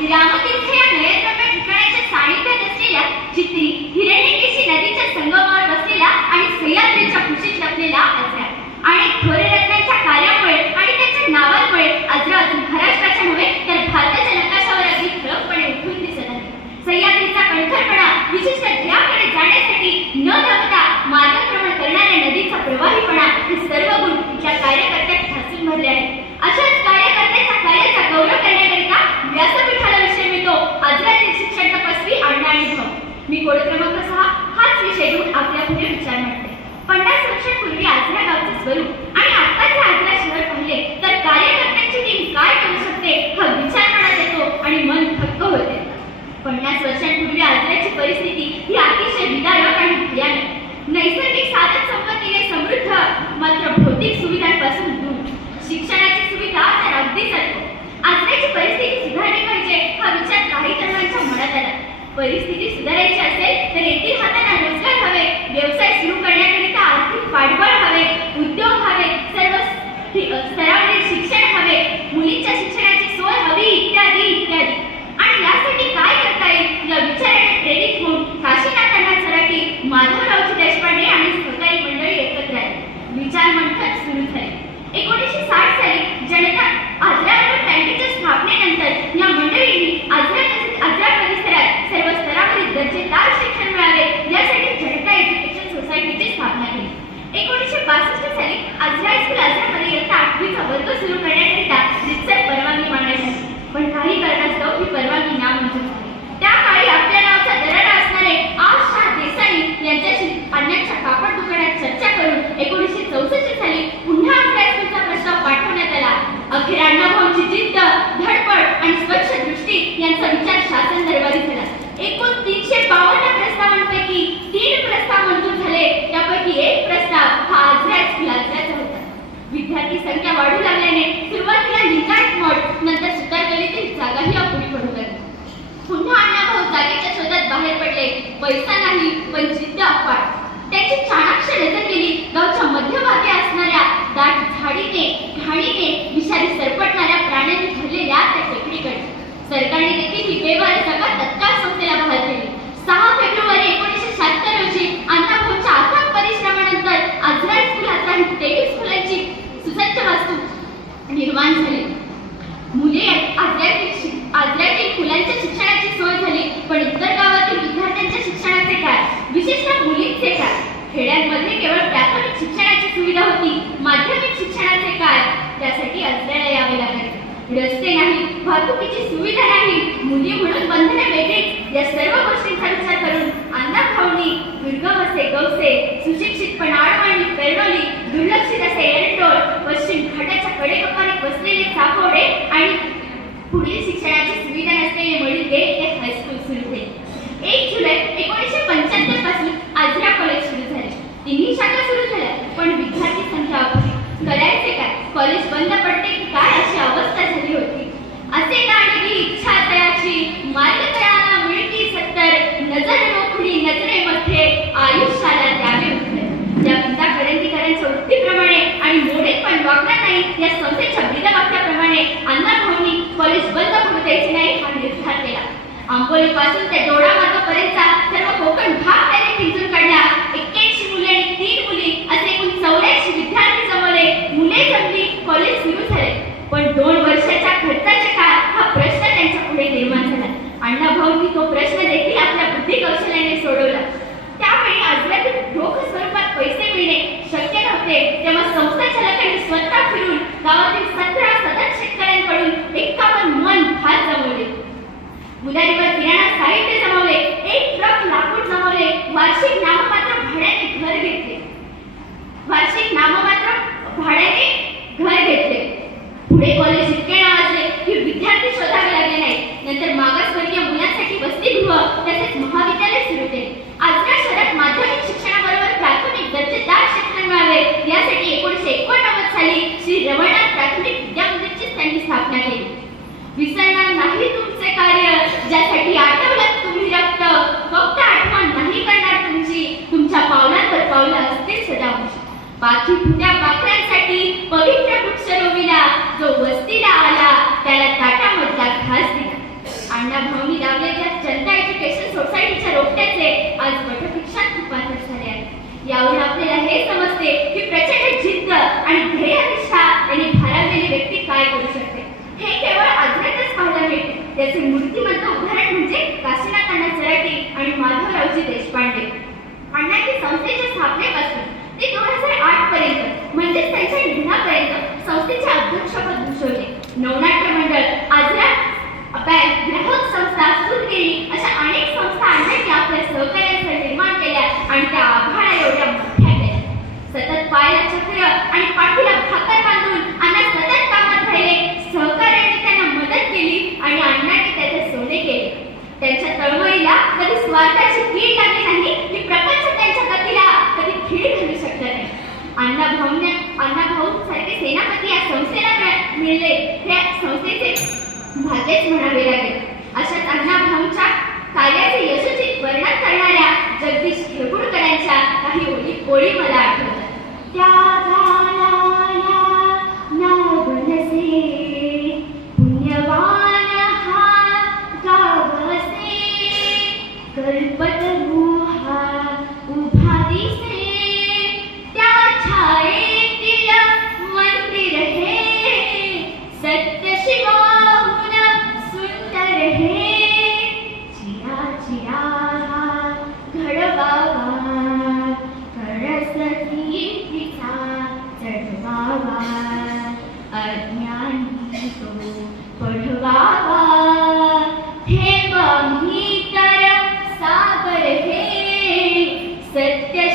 रामतीर्थ या ठिकाणाच्या सानिध्यात असलेल्या चित्री हिरण्यकेशी नदीच्या संगमावर बसलेला आणि सह्याद्रीच्या कुशीत लपलेला आणि कार्यामुळे आणि त्यांच्या नावांमुळे आजरा अजून महाराष्ट्राच्या नव्हे तर भारताच्या नकाशावर अगदी ठळकपणे उठून दिसत आहे. सह्याद्रीचा कणखरपणा विशिष्ट ध्येयाकडे जाण्यासाठी न दाबता मार्गक्रमण करणाऱ्या नदीचा प्रवाहीपणा हे सर्व गुण त्या कार्य ठासून भरले आहेत अशाच कार्यकर्त्याच्या कार्याचा गौरव करण्याकरिता व्यासपीठाला विषय मिळतो आजरातील शिक्षण तपस्वी अण्णा आणि भाऊ मी कोड क्रमांक सहा हाच विषय घेऊन आपल्या पुढे विचार मांडते पन्नास वर्षांपूर्वी आजरा गावचे स्वरूप आणि आत्ताचे आजरा शहर पाहिले तर कार्यकर्त्यांची टीम काय करू शकते हा विचार मनात येतो आणि मन थक्क होते पन्नास वर्षांपूर्वी आजराची परिस्थिती ही अतिशय विदारक आणि भयानक. नैसर्गिक साधन संपत्तीने समृद्ध मात्र भौतिक सुविधांपासून दूर. शिक्षणाची सुविधा तर अगदीच अल्प आजराची परिस्थिती सुधारली पाहिजे हा विचार काही तरुणांच्या मनात आला. परिस्थिती सुधारायची असेल तर येथील हाताने रोजगार हवे व्यवसाय सुरू करण्याकरिता आर्थिक पाठबळ हवे उद्योग हवे सर्व स्तरावरील शिक्षण हवे मुलींच्या शिक्षणाची सोय हवी इत्यादी इत्यादी आणि यासाठी काय करता येईल या विचाराने प्रेरित होऊन काशीनाथ अण्णा सराटी माधवरावजी देशपांडे आणि सहकारी मंडळी एकत्र आली विचार मंथन सुरू झाले एकोणीसशे साठ साली जनता आजरावर बँकेच्या स्थापनेनंतर या मंडळींनी आजरा आजरा परिसरात सर्व स्तरावरील दर्जेदार शिक्षण मिळावे यासाठी जनता एज्युकेशन सोसायटीची स्थापना केली एकोणीसशे बासष्ट साली आजरा हायस्कूल आजरामध्ये इयत्ता आठवीचा वर्ग सुरू करण्याकरिता रितसर परवानगी मागण्यात आली पण काही कारणास्तव ही परवानगी नामंजूर झाली त्या काळी आपल्या नावाचा दरारा असणारे आशा देसाई यांच्याशी अण्णांच्या कापड दुकानात चर्चा करून एकोणीसशे चौसष्ट साली पुन्हा आजरा प्रस्ताव पाठवण्यात आला. अखेर अण्णाभाऊंची जिद्द धडपड आणि स्वच्छ दृष्टी यांचा विचार शासन दरबारी झाला. एकूण तीनशे बावन्न प्रस्तावांपैकी तीन प्रस्ताव मंजूर झाले. त्यापैकी एक प्रस्ताव हा आजरा हायस्कूल होता. विद्यार्थी संख्या वाढू जागेच्या बाहेर पडले. पैसा नाही पण जिद्द अफाट त्याची चाणाक्ष नजर गेली गावच्या मध्यभागी असणाऱ्या दाट झाडीने घाणीने विषारी सरपटणाऱ्या प्राण्यांनी भरलेल्या त्या टेकडीकडे. सरकारने देखील ही बेवार सभा तत्काळ संस्थेला बहाल केली. सहा फेब्रुवारी एकोणीसशे शहात्तर रोजी अंतापूरच्या अथक परिश्रमानंतर आजरा फुलाचा तेवीस फुलांची सुसज्ज वास्तू निर्माण झाली मुले आजऱ्यातील शिक- आजऱ्यातील मुलांच्या शिक्षणाची सोय झाली पण इतर गावातील विद्यार्थ्यांच्या शिक्षणाचे काय विशेषतः मुलींचे काय? खेड्यांमध्ये केवळ प्राथमिक शिक्षणाची सुविधा होती. माध्यमिक शिक्षणाचे काय? त्यासाठी आजऱ्याला यावे लागायचे रस्ते नाही वाहतुकीची सुविधा नाही मुली म्हणून बंधने वेगळीच या सर्व गोष्टींचा विचार करून अण्णा भाऊनी दुर्गम असे गवसे सुशिक्षित पण आडवाणी पेरडोली दुर्लक्षित असे एरंडोळ पश्चिम घाटाच्या कडेकपारीत बसलेले चाकोडे आणि पुढील शिक्षणाची सुविधा नसलेले मळिके हे हायस्कूल सुरू केले एक जुलै एकोणीसशे पंच्याहत्तरपासून आजरा कॉलेज सुरू झाले तिन्ही शाखा सुरू झाल्या पण विद्यार्थी संख्या अपुरी करायचे काय कॉलेज बंद पडते की काय अशी अवस्था झाली होती असे गाणी इच्छा तयाची मार्ग तयाला मिळती सत्तर नजर नोखडी नजरेमध्ये आयुष्याला द्यावे उत्तर त्या गीता करंदीकरांच्या उक्तीप्रमाणे आणि मोडेत पण वागणार नाही या संस्थेच्या ब्रीदवाक्याप्रमाणे अण्णा भाऊनी कॉलेज बंद पडू द्यायचे नाही हा निर्धार केला. आंबोली पासून ते डोळा मार्गापर्यंतचा सर्व कोकण भाग त्याने पिंजून काढला. एक्क्याऐंशी मुले आणि तीन मुली असे एकूण चौऱ्याऐंशी विद्यार्थी जमवले. मुले जमली कॉलेज सुरू झाले. हे कॉलेज इतके नावाजले की विद्यार्थी शोधावे लागले नाही नंतर मागासवर्गीय मुलांसाठी वसतिगृह तसेच महाविद्यालय सुरू केले. आजच्या शहरात माध्यमिक शिक्षणाबरोबर प्राथमिक दर्जेदार शिक्षण मिळावे. यासाठी एकोणीसशे एकोणनव्वद साली श्री रमणनाथ प्राथमिक विद्या त्यांनी स्थापना केली. विसरणार नाही तुमचे कार्य ज्यासाठी आठवलं तुम्ही रक्त. फक्त आठवण नाही करणार तुमची. तुमच्या पावलांवर पावलं असतील सदा बाकी एज्युकेशन सोसायटीच्या रोपट्याचे आज वटवृक्षात रूपांतर झाले आहे. यावरून आपल्याला हे समजते की प्रचंड जिद्द आणि ध्येयनिष्ठा यांनी भारावलेली व्यक्ती काय करू शकते? हे केवळ अज्ञातच पाहायला मिळते. त्याचे मूर्तिमंत उदाहरण म्हणजे काशीनाथ अण्णा चराटे आणि माधवरावजी देशपांडे. अण्णांची संस्थेच्या स्थापनेपासून ते दोन हजार आठ पर्यंत म्हणजेच त्यांच्या निधनापर्यंत संस्थेचे अध्यक्षपद भूषवले. नवनाट्य मंडळ तळमळीला कधी स्वार्थाची कीड लागली नाही की प्रपंच त्यांच्या कथीला कधी खीळ घालू शकत नाही. अण्णा भाऊने अण्णा भाऊ सारखे सेनापती या संस्थेला मिळले हे संस्थेचे भाग्यच म्हणावे लागेल. अशा अण्णा भाऊंच्या कार्याचे यशस्वी वर्णन करणाऱ्या जगदीश खेळकुडकरांच्या काही ओळी ओळी मला आठवतात. त्या Sete